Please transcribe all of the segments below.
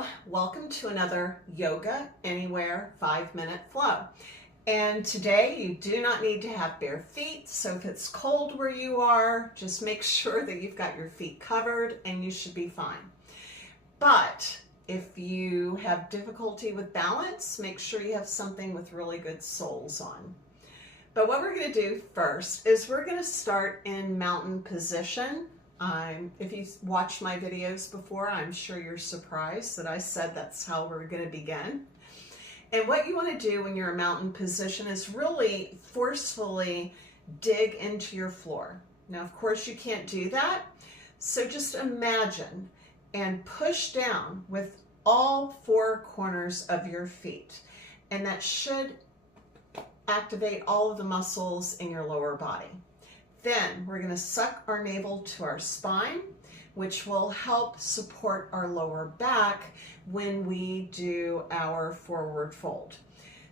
Hello, welcome to another Yoga Anywhere 5-minute flow. And today you do not need to have bare feet, so if it's cold where you are, just make sure that you've got your feet covered and you should be fine. But if you have difficulty with balance, make sure you have something with really good soles on. But what we're going to do first is we're going to start in mountain position. If you've watched my videos before, I'm sure you're surprised that I said that's how we're going to begin. And what you want to do when you're in mountain position is really forcefully dig into your floor. Now, of course, you can't do that. So just imagine and push down with all four corners of your feet. And that should activate all of the muscles in your lower body. Then we're going to suck our navel to our spine, which will help support our lower back when we do our forward fold.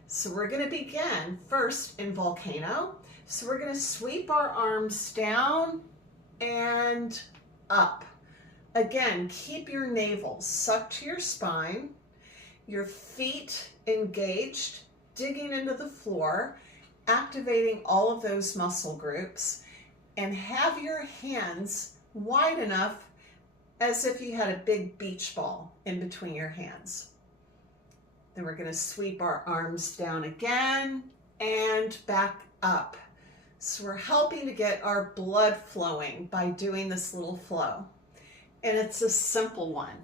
So we're going to begin first in volcano. So we're going to sweep our arms down and up. Again, keep your navel sucked to your spine, your feet engaged, digging into the floor, activating all of those muscle groups. And have your hands wide enough as if you had a big beach ball in between your hands. Then we're going to sweep our arms down again and back up. So we're helping to get our blood flowing by doing this little flow. And it's a simple one.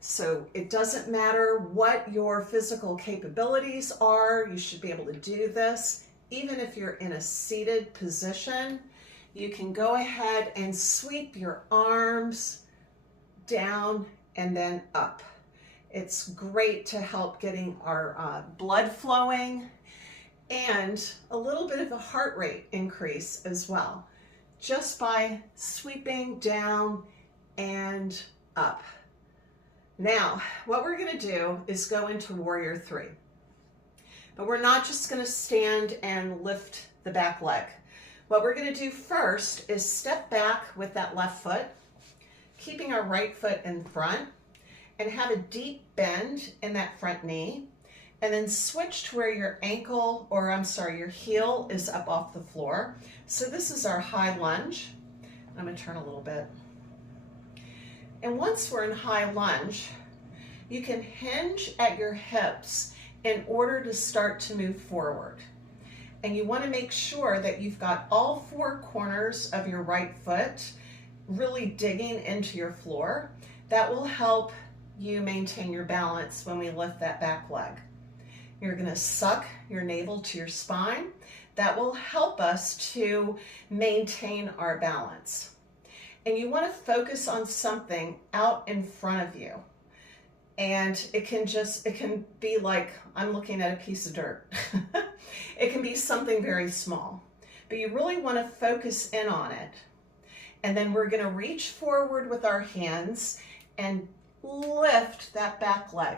So it doesn't matter what your physical capabilities are, you should be able to do this. Even if you're in a seated position, you can go ahead and sweep your arms down and then up. It's great to help getting our blood flowing and a little bit of a heart rate increase as well, just by sweeping down and up. Now, what we're going to do is go into Warrior 3. But we're not just going to stand and lift the back leg. What we're going to do first is step back with that left foot, keeping our right foot in front, and have a deep bend in that front knee, and then switch to where your your heel is up off the floor. So this is our high lunge. I'm going to turn a little bit. And once we're in high lunge, you can hinge at your hips in order to start to move forward. And you want to make sure that you've got all four corners of your right foot really digging into your floor. That will help you maintain your balance when we lift that back leg. You're going to suck your navel to your spine. That will help us to maintain our balance. And you want to focus on something out in front of you. And it can be like, I'm looking at a piece of dirt. It can be something very small, but you really want to focus in on it. And then we're going to reach forward with our hands and lift that back leg.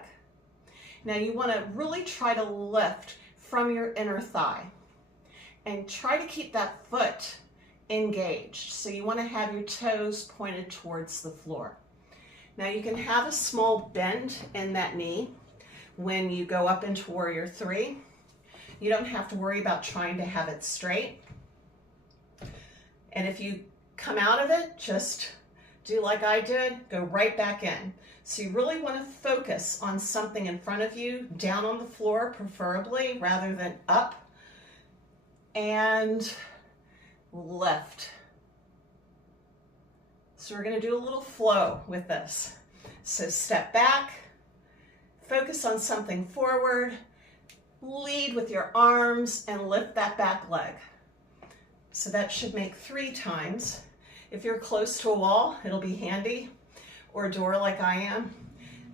Now you want to really try to lift from your inner thigh and try to keep that foot engaged. So you want to have your toes pointed towards the floor. Now you can have a small bend in that knee when you go up into Warrior 3. You don't have to worry about trying to have it straight. And if you come out of it, just do like I did, go right back in. So you really want to focus on something in front of you, down on the floor preferably, rather than up. And lift. So we're going to do a little flow with this. So step back, focus on something forward, lead with your arms and lift that back leg. So that should make 3 times. If you're close to a wall, it'll be handy, or a door like I am.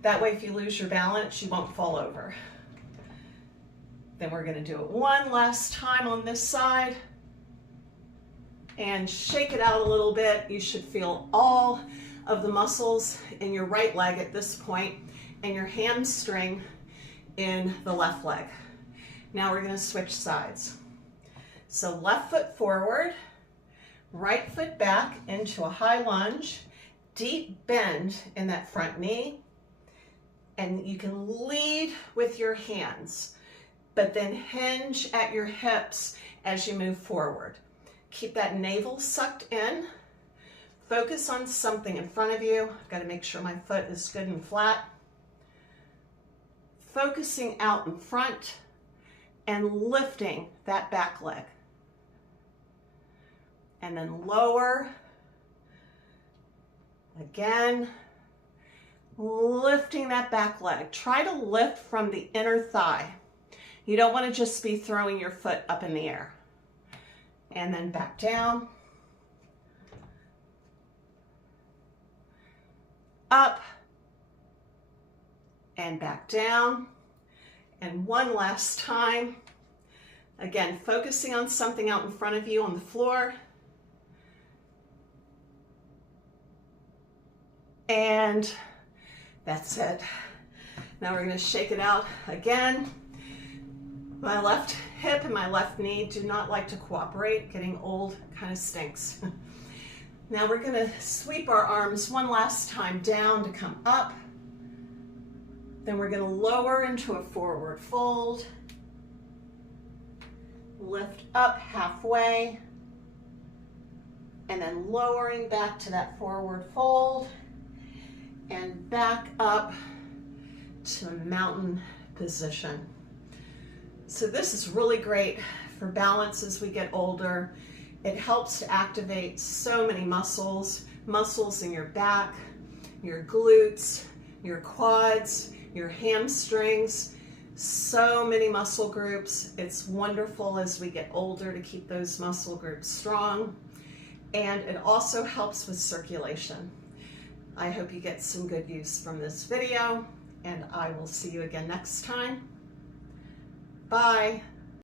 That way if you lose your balance, you won't fall over. Then we're going to do it one last time on this side. And shake it out a little bit. You should feel all of the muscles in your right leg at this point and your hamstring in the left leg. Now we're going to switch sides. So left foot forward, right foot back into a high lunge, deep bend in that front knee, And you can lead with your hands, but then hinge at your hips as you move forward. Keep that navel sucked in. Focus on something in front of you. I've got to make sure my foot is good and flat. Focusing out in front and lifting that back leg. And then lower. Again, lifting that back leg. Try to lift from the inner thigh. You don't want to just be throwing your foot up in the air. And then back down. Up. And back down. And one last time. Again, focusing on something out in front of you on the floor. And that's it. Now we're going to shake it out again. My left hip and my left knee do not like to cooperate. Getting old kind of stinks. Now we're going to sweep our arms one last time down to come up. Then we're going to lower into a forward fold. Lift up halfway. And then lowering back to that forward fold. And back up to a mountain position. So this is really great for balance as we get older. It helps to activate so many muscles in your back, your glutes, your quads, your hamstrings, so many muscle groups. It's wonderful as we get older to keep those muscle groups strong. And it also helps with circulation. I hope you get some good use from this video, and I will see you again next time. Bye.